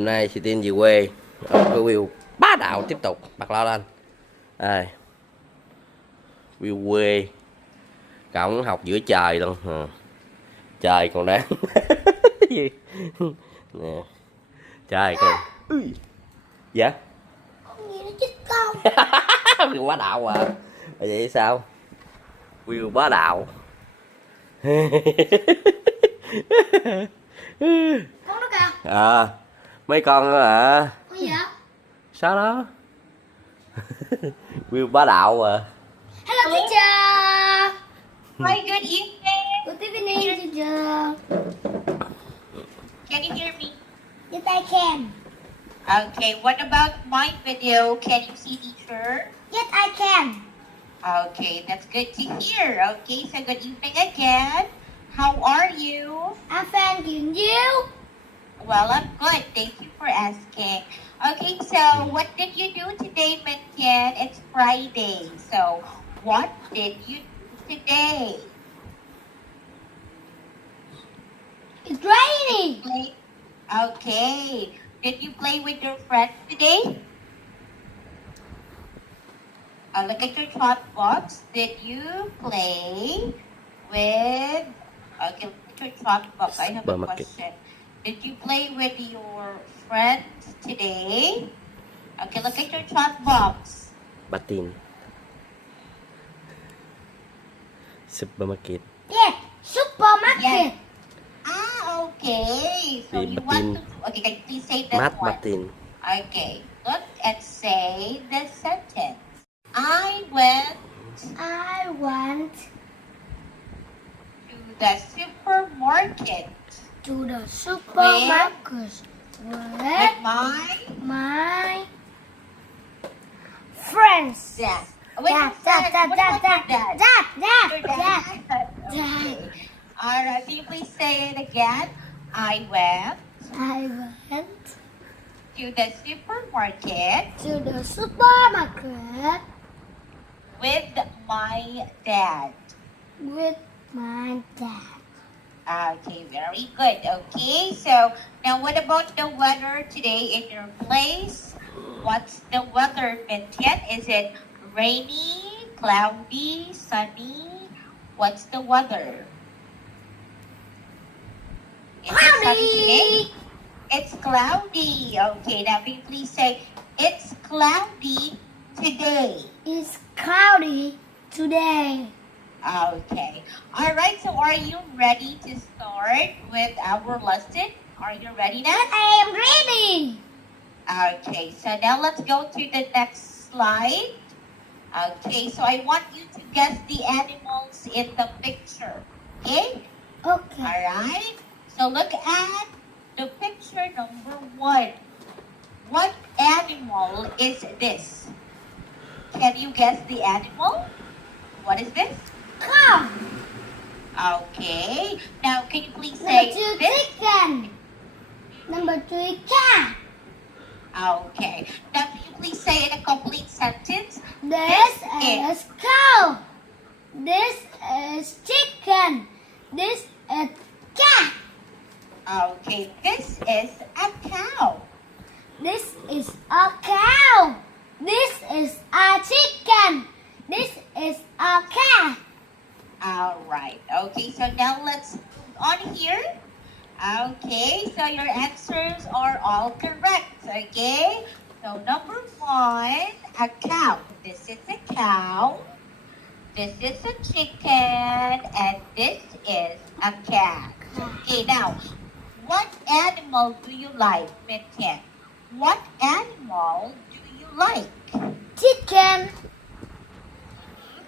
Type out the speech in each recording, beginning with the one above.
Hôm nay chị Tiên về quê, review bá đạo tiếp tục, bật lo lên. Đây, view quê, cổng học giữa trời luôn, trời còn đang gì nè, trời còn dạ nó chích con. view bá đạo à, vậy sao? View bá đạo. Con nó kìa. À, mấy con đó hả? Con gì vậy? Sao đó? View bá đạo à. Hello teacher. Hi, good evening. Good evening teacher. Can you hear me? Yes I can. Okay, what about my video? Can you see teacher? Yes I can. Okay, that's good to hear. Okay, so good evening again. How are you? I'm fine with you. Well, I'm good. Thank you for asking. Okay, so what did you do today, Mintian? It's Friday. So what did you do today? It's raining. Play. Okay. Did you play with your friends today? Look at your chat box. Did you play with... Okay, look at your chat box. I have a question. Did you play with your friends today? Okay, look at your chat box. Batin. Supermarket. Yes, supermarket. Yes. Ah, okay. So you want to... Okay, can you please say that Matt one? Martin. Okay, look and say the sentence. I went to the supermarket to the supermarket with my my friends. dad. Dad. Okay. Alright, can you please say it again? I went to the supermarket to the supermarket with my dad. with my dad. Okay, very good. Okay, so now what about the weather today in your place? What's the weather, Mintian? Is it rainy, cloudy, sunny? What's the weather? Is it sunny today? It's cloudy. Okay, now can you please say, it's cloudy today. It's cloudy today. Okay. All right, so are you ready to start with our lesson? Are you ready now? I am ready. Okay, so now let's go to the next slide. Okay, so I want you to guess the animals in the picture. Okay? Okay. All right. So look at the picture number 1. What animal is this? Can you guess the animal? What is this? Cow. Okay. Now, can you please Number say 2, this? chicken. Number 3, cat. Okay. Now, can you please say in a complete sentence? This is cow. This is chicken. This is cat. Okay. This is a cow. This is a cow. This is a chicken. This is a cat. All right. Okay. So now let's move on here. Okay. So your answers are all correct. Okay. So number 1, a cow. This is a cow. This is a chicken. And this is a cat. Okay. Now, what animal do you like, Mintian? What animal do you like? Chicken.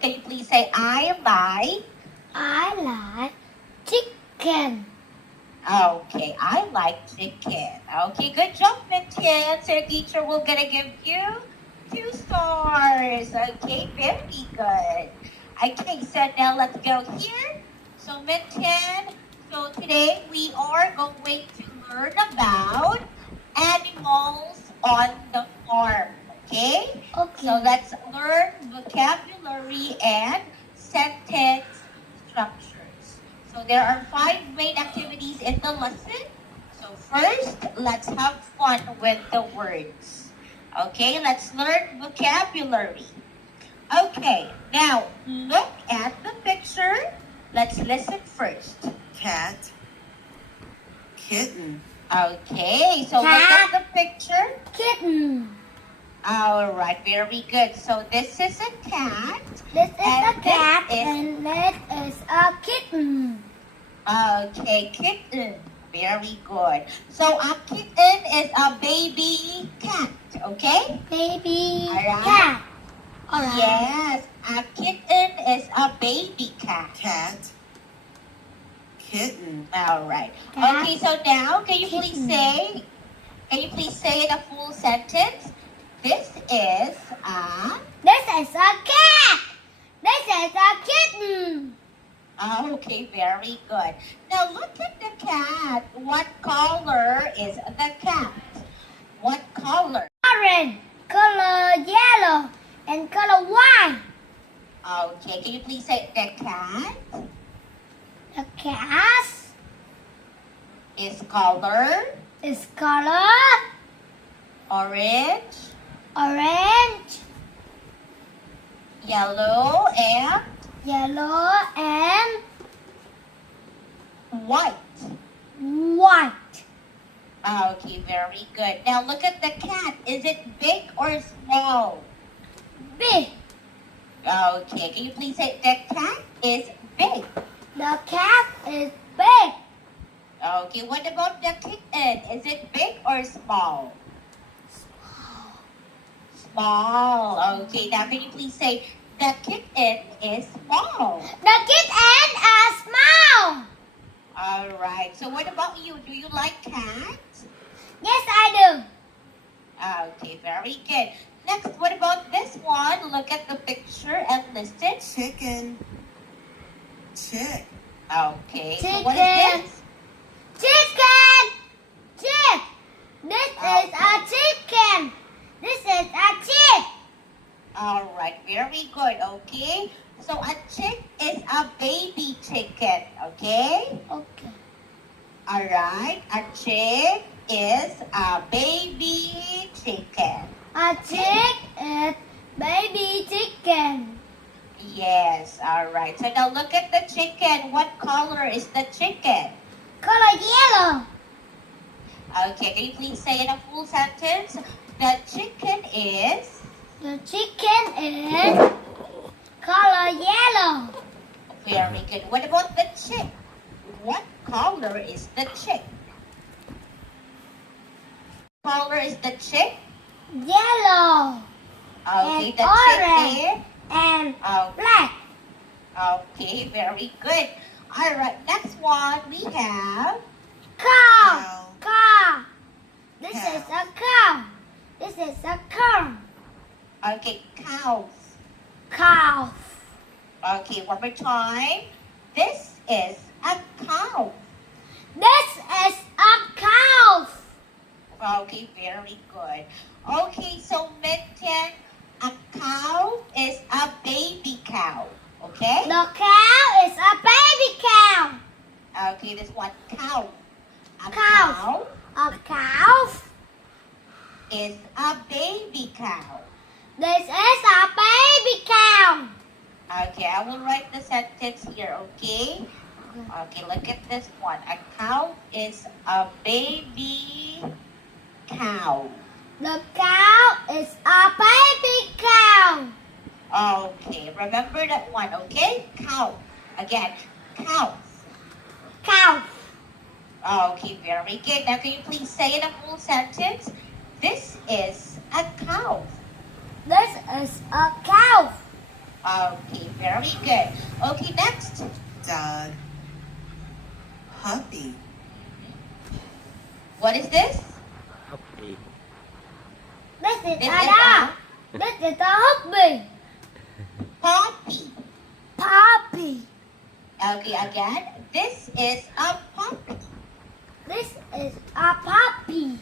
Can you please say, I like chicken. Okay, I like chicken. Okay, good job, Mintian. So your teacher will gonna give you 2 stars. Okay, very good. Okay, so now let's go here. So Mintian, so today we are going to learn about animals on the farm. Okay? Okay. So let's learn vocabulary and sentence structures. So there are 5 main activities in the lesson. So first, let's have fun with the words. Okay, let's learn vocabulary. Okay, now look at the picture. Let's listen first. Cat, kitten, Okay, so look at the picture. Kitten. All right, very good. So this is a cat. This is And a cat this is- and this is a kitten. Okay, kitten. Very good. So a kitten is a baby cat, okay? Baby Alright. cat. Alright. Yes, a kitten is a baby cat. cat, kitten, All right. Cat, Okay, so now can you please kitten. say in a full sentence? This is a This is a cat. This is a kitten. Okay, very good. Now look at the cat. What color is the cat? What color? Orange, color yellow, and color white. Okay, can you please say the cat The cat is color is color orange, orange, yellow, and yellow, and white. white. Okay, very good. Now look at the cat. Is it big or small? Big. Okay, can you please say the cat is big? The cat is big. Okay, what about the kitten? Is it big or small? Small. Okay, now can you please say the kitten is small? The kitten is small. All right. So what about you? Do you like cats? Yes, I do. Okay, very good. Next, what about this one? Look at the picture and listen. chicken, chick, Okay, so what is Chicken. this? Chicken. Chick. This is a chicken. This is a chick. All right, very good. Okay, so a chick is a baby chicken. Okay. Okay. All right, a chick is a baby chicken. A chick is baby chicken. Yes, all right. So now look at the chicken. What color is the chicken? Color yellow. Okay, can you please say in a full sentence? The chicken is... The chicken is color yellow. Very good. What about the chick? What color is the chick? Color is the chick? Yellow Okay, And the orange. chick is... and Oh, black. okay, very good. All right, next one we have... Cow. cow, Cow. This Cow. is a cow. This is a cow. Okay, cows. Cow. Okay, one more time. This is a cow. This is a cow. Okay, very good. Okay, so Minton, a cow is a baby cow. Okay? The cow is a baby cow. Okay, this one cow. A Cow. A cow. is a baby cow. This is a baby cow. Okay, I will write the sentence here, okay? Okay, look at this one. A cow is a baby cow. The cow is a baby cow. Okay, remember that one, okay? Cow. Again, cows. Cow. Okay, very good. Now, can you please say in a full sentence? This is a cow. This is a cow. Okay, very good. Okay, next. dog, puppy, What is this? Puppy. This is This a is dog. This is a puppy. Puppy. Puppy. Okay, again. This is a puppy. This is a puppy.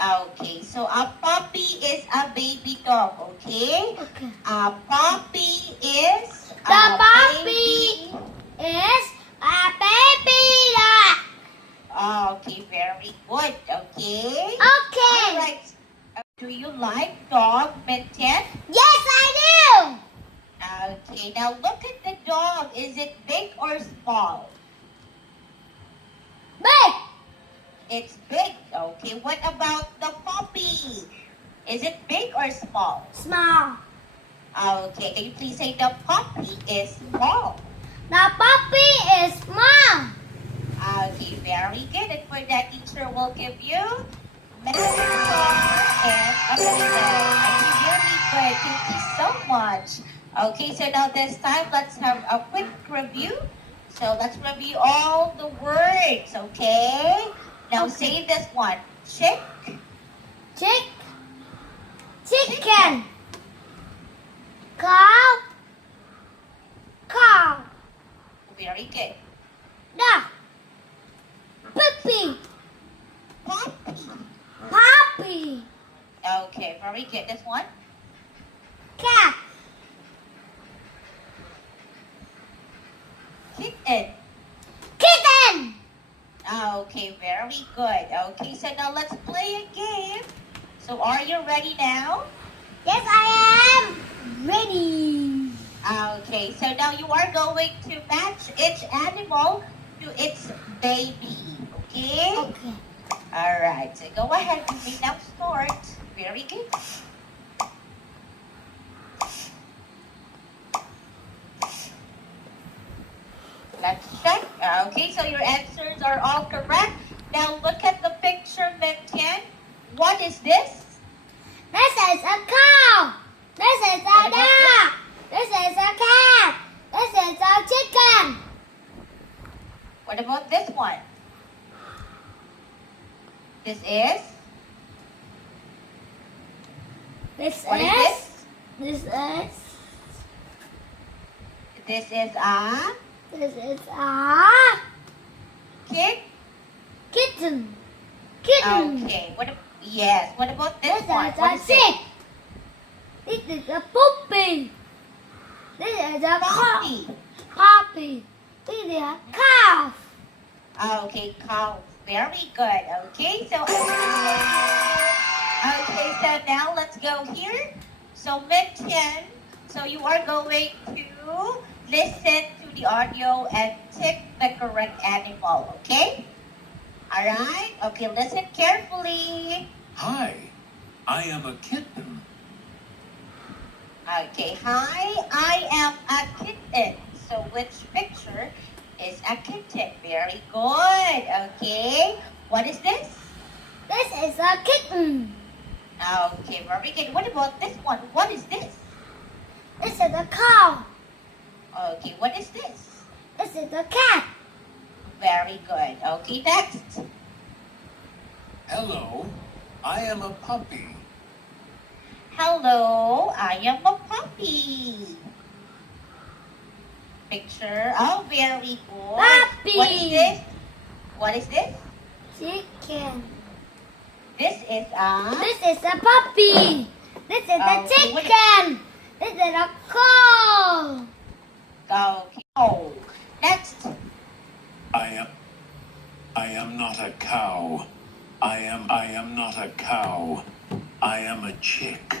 Okay, so a puppy is a baby dog, okay? Okay. A puppy is The a puppy baby. is a baby dog. Okay, very good, okay? Okay. All Do you like dog, Mintian? Yes, I do. Okay, now look at the dog. Is it big or small? Big. It's big. Okay, what about the puppy? Is it big or small? Small. Okay, can you please say the puppy is small? The puppy is small. Okay, very good. And for that, teacher will give you medicine and a ribbon. Okay, very good. Thank you so much. Okay, so now this time, let's have a quick review. So let's review all the words, okay? Now say this one. Chick. Chick. Chicken. Cow. Cow. Very good. Duck. Puppy. Puppy. Puppy. Okay, very good. This one. Cat. Kitten. Kitten. Okay, very good. Okay, so now let's play a game. So are you ready now? Yes, I am ready. Okay, so now you are going to match each animal to its baby. Okay? Okay. Alright, so go ahead and may now start. Very good. Let's check. Okay, so your answers are all correct. Now look at the picture, Mintian. What is this? This is a cow. This is a duck. This is a cat. This is a chicken. What about this one? This is? This What is is. this? This is. This is a This is a kid. kitten. Kitten. Okay. Yes. What about this This one? is What a is this? sheep. This is a puppy. This is a Puppy. puppy. This is a cow. Okay, cow. Very good. Okay, so now let's go here. So Mintian, so you are going to listen to the audio and tick the correct animal. Okay. All right. Okay. Listen carefully. Hi, I am a kitten. Okay, hi, I am a kitten. So which picture is a kitten? Very good. Okay, what is this? This is a kitten. Okay, very good. What about this one? What is this? This is a cow. Okay, what is this? This is a cat. Very good. Okay, next. Hello, I am a puppy. Hello, I am a puppy. Picture. Oh, very good. Puppy. What is this? What is this? Chicken. This is a... This is a puppy. This is a Okay, what is- chicken. This is a cow. Okay. Oh, next. I am not a cow. I am not a cow. I am a chick.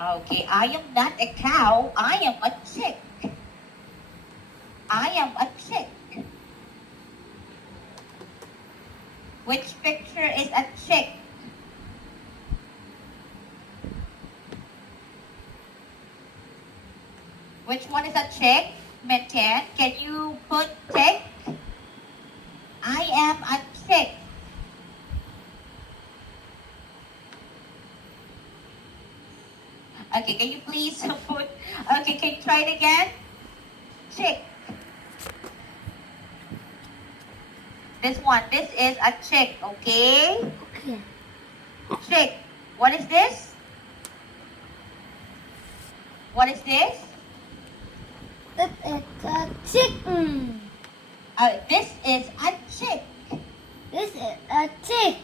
Okay, I am not a cow. I am a chick. I am a chick. Which picture is a chick? Which one is a chick? Mintian, can you put tick? I am a chick. Okay, can you please put... Okay, can you try it again? Chick. This one, this is a chick, okay? Okay. Chick. What is this? What is this? This is a chicken. This is a chick. This is a chick.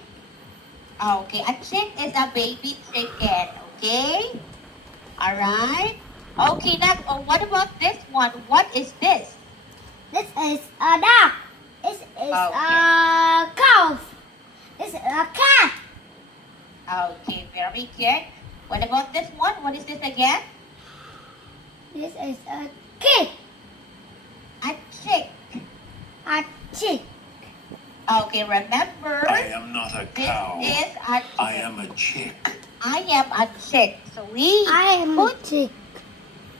Okay, a chick is a baby chicken, okay? Alright. Okay, now, what about this one? What is this? This is a duck. This is a cow. This is a cat. Okay, very good. What about this one? What is this again? This is a kid. A chick. A chick. Okay, remember, I am not a this cow. is a chick. I am a chick. I am a chick. So we I am a chick.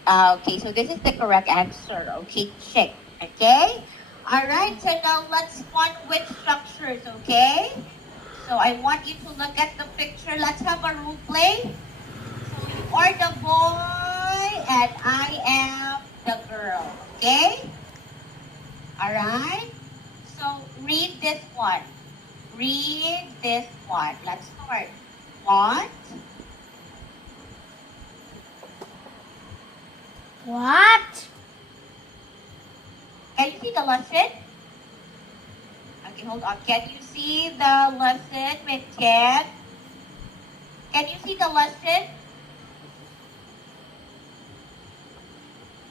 Okay, so this is the correct answer. Okay, chick. Okay? Alright, so now let's fun with structures, okay? So I want you to look at the picture. Let's have a role play. So you are the boy and I am the girl. Okay? Alright? So read this one. Read this one. Let's start. What? What? Can you see the lesson? Okay, hold on. Can you see the lesson with 10? Can you see the lesson?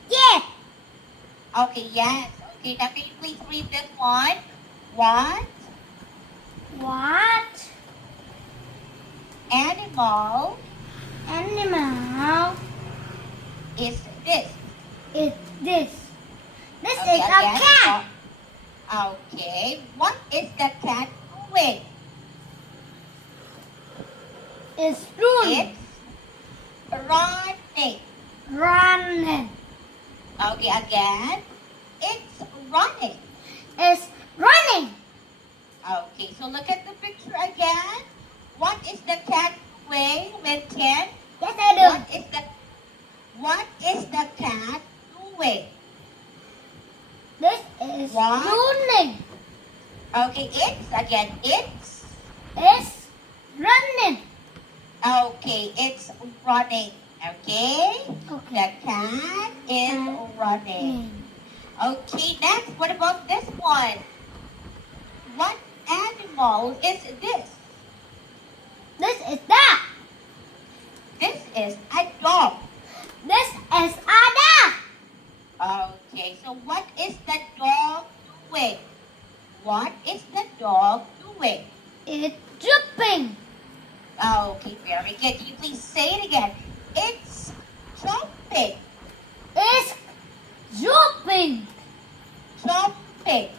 Yes. Okay, yes. Okay, now can you please read this one? What What animal animal is this? is this? This Okay, is a again. cat. Okay, what is the cat doing? It's running. It's running. Running. Okay, again. It's running. It's running. Okay, so look at the picture again. What is the cat doing with 10? Yes, I do. What is the cat doing? This is What? running. Okay, it's It's running. okay, it's running. Okay? Okay. The cat is running. Okay, next, what about this one? What animal is this? This is that. This is a dog. This is a dog. Okay, so what is the dog doing? What is the dog doing? It's jumping. Okay, very good. Can you please say it again? It's jumping. It's jumping. Jumping.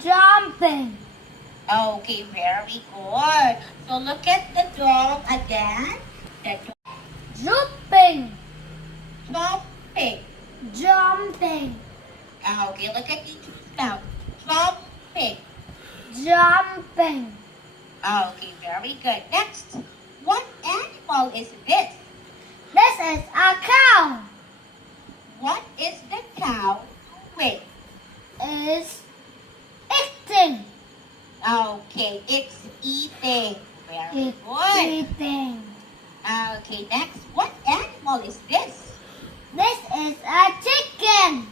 Jumping. Okay, very good. So look at the dog again. The dog Jumping. jumping. Jumping. Okay, look at each now. Jumping. Jumping. Okay, very good. Next, what animal is this? This is a cow. What is the cow doing? It's eating. Okay, it's eating. Very It's good. eating. Okay, next, what animal is this? This is a chicken.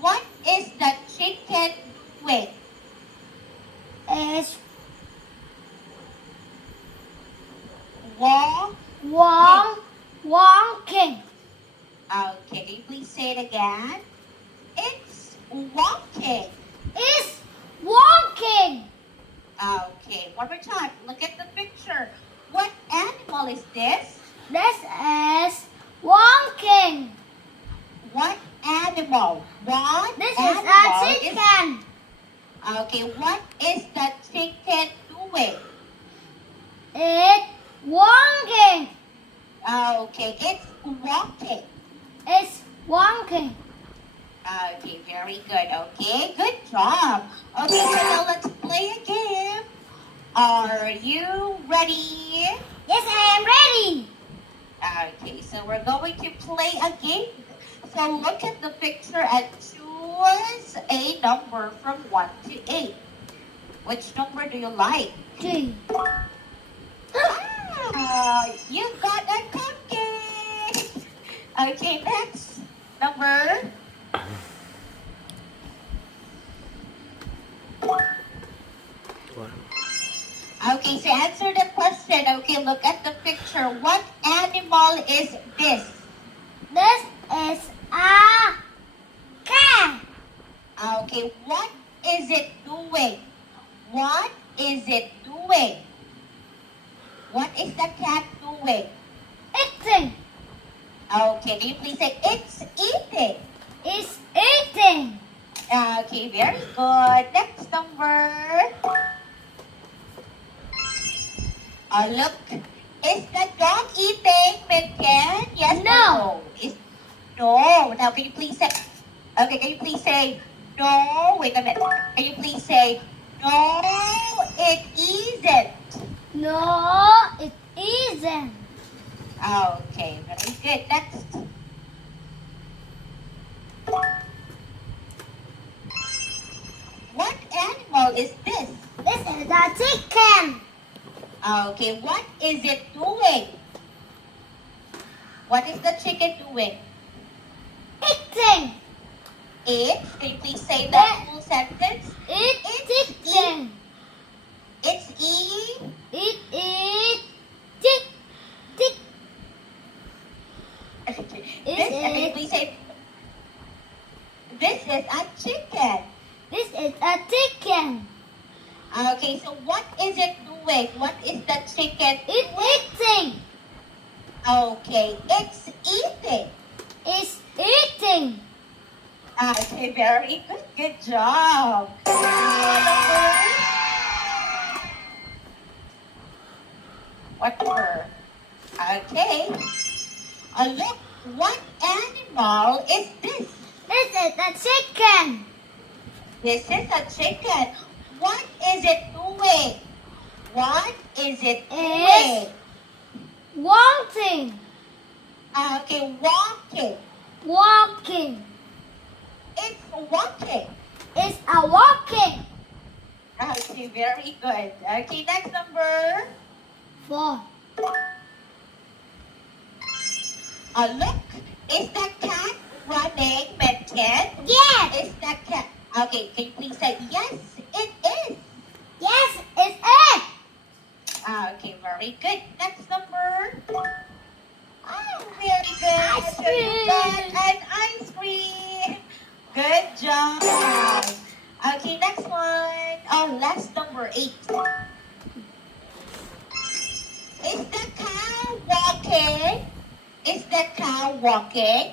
What is the chicken doing? It's walking. Okay, can you please say it again? It's walking. It's walking. Okay, one more time. Look at the picture. What animal is this? This is walking. What animal? What This is animal a chicken. Okay, what is the chicken doing? It's walking. Okay, it's walking. It's walking. Okay, very good. Okay, good job. Okay, so now let's play a game. Are you ready? Yes, I am ready. Okay, so we're going to play a game. So look at the picture and choose a number from 1 to 8. Which number do you like? 3. You got a cupcake! Okay, next number. Okay, so answer the question. Okay, look at the picture. What animal is this? This is a cat. Okay, what is it doing? What is it doing? What is the cat doing? Eating. Okay, can you please say it's eating? It's eating. Okay, very good. Next number. Oh, look. Is the dog eating, Minken? Yes or No. no? No. Now, can you please say... Okay, can you please say... No. Wait a minute. Can you please say... No, it isn't. No, it isn't. Okay, very good. Next. What animal is this? This is a chicken. Okay, what is it doing? What is the chicken doing? Eating. Can you please say that full sentence? It's chicken. It's It is chick. Chick. Can you please say this is a chicken? This is a chicken. Okay, so what is it doing? What is the chicken It's eating. Okay, it's eating. It's eating. Okay, very good. Good job. What number? Okay. Look, what animal is this? This is a chicken. This is a chicken. What is it doing? What is it doing? Walking. Okay, walking. Walking. It's walking. It's a walking. Okay, very good. Okay, next number. 4. Look, is the cat running, Medkit? Yes. Is the cat? Okay, can you please say yes? It is. Yes, it is. Okay, very good. Next number. Oh, very good. Ice So you got cream. an ice cream. Good job. Okay, next one. Oh, last number 8. Is the cow walking? Is the cow walking?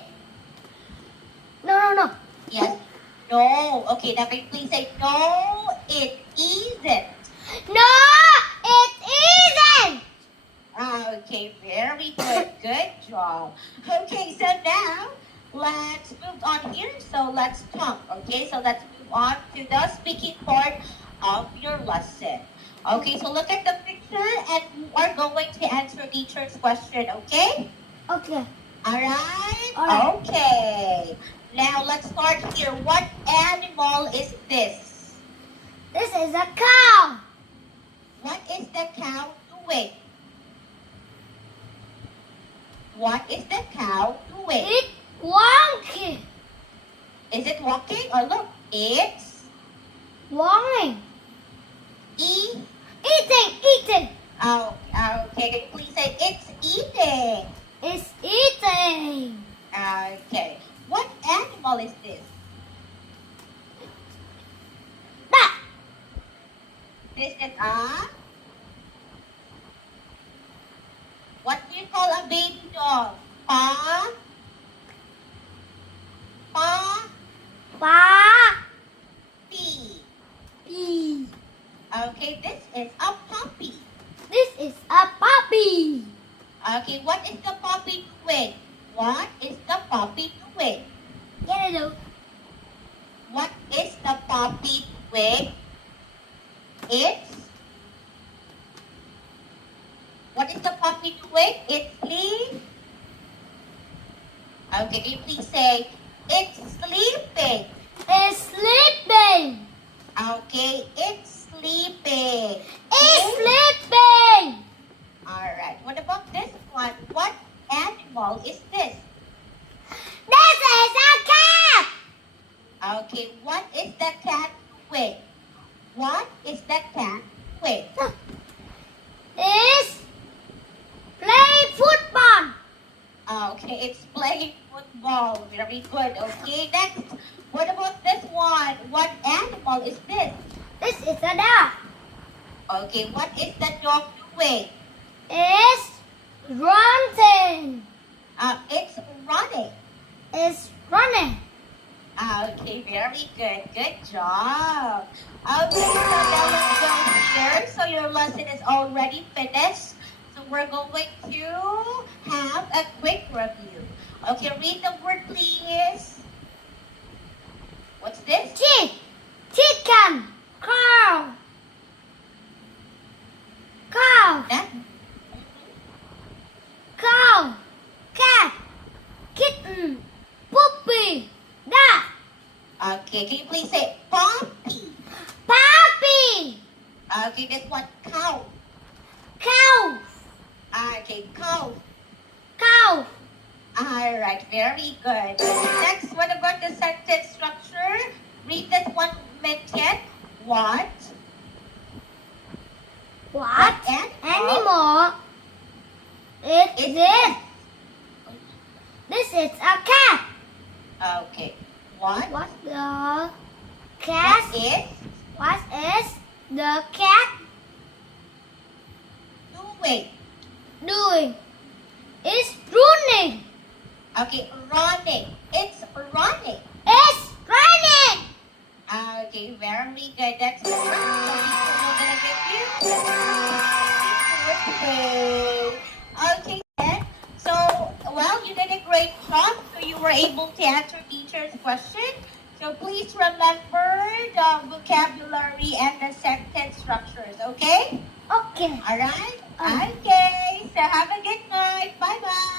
No. Yes. No. Okay, now can you please say no, it isn't. No, it isn't. Okay, very good. Good job. Okay, so now let's move on here. So let's talk. Okay, so let's move on to the speaking part of your lesson. Okay, so look at the picture and you are going to answer teacher's question, okay? Okay. Alright? Alright. Okay. Now let's start here. What animal is this? This is a cow. What is the cow doing? What is the cow doing? It's walking. Is it walking? Or look, it's Walking. eating. Eating. Oh, okay. Can you please say it's eating? It's eating. Okay. What animal is this? That. This is a... What do you call a baby dog? Pa? Puppy. Puppy. Okay, this is a puppy. This is a puppy. Okay, what is the puppy doing? What is the puppy doing? Get it out. What is the puppy doing? It's... What is the puppy doing? It's sleeping. Okay, can you please say, it's sleeping. It's sleeping. Okay, it's sleeping. It's sleeping. Alright, what about this one? What animal is this? This is a cat. Okay, what is the cat doing? What is the cat doing? It's play football. Okay, it's playing football. Very good. Okay, next. What about this one? What animal is this? This is a dog. Okay, what is the dog doing? is running. It's running. It's running. Okay, very good. Good job. Okay, so now let's go here. So your lesson is already finished. So we're going to have a quick review. Okay, read the word, please. What's this? Chicken. Cow. Cow. That? Cow. Cat. Kitten. Puppy. Duck. Okay, can you please say puppy? Puppy. Okay, this one, cow. Cow. Okay, cow. Cow. Alright, very good. Next, what about the sentence structure? Read this one, Mintian. What? What and animal is Is this? This is a cat. Okay. What? What the cat? What is What is the cat doing? doing? It's running. Okay, running. It's running. It's running. Okay, very good. That's the word. So we're gonna give you. Okay, then. So, well, you did a great job. So you were able to answer teacher's question. So please remember the vocabulary and the sentence structures, okay? Okay. Alright? Okay. So have a good night. Bye-bye.